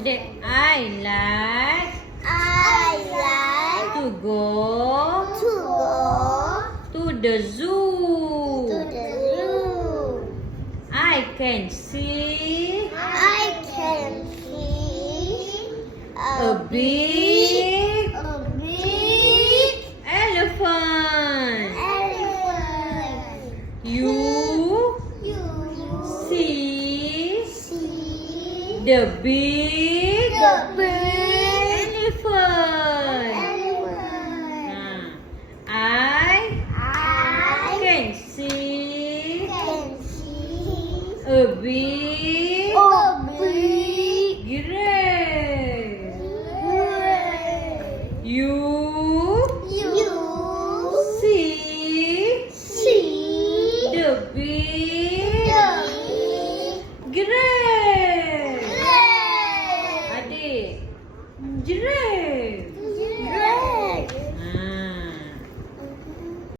Adik, I like to go to the zoo. I can see a big elephant. You see the big elephant. I can see a big giraffe. You see the big giraffe. Adik, giraffe.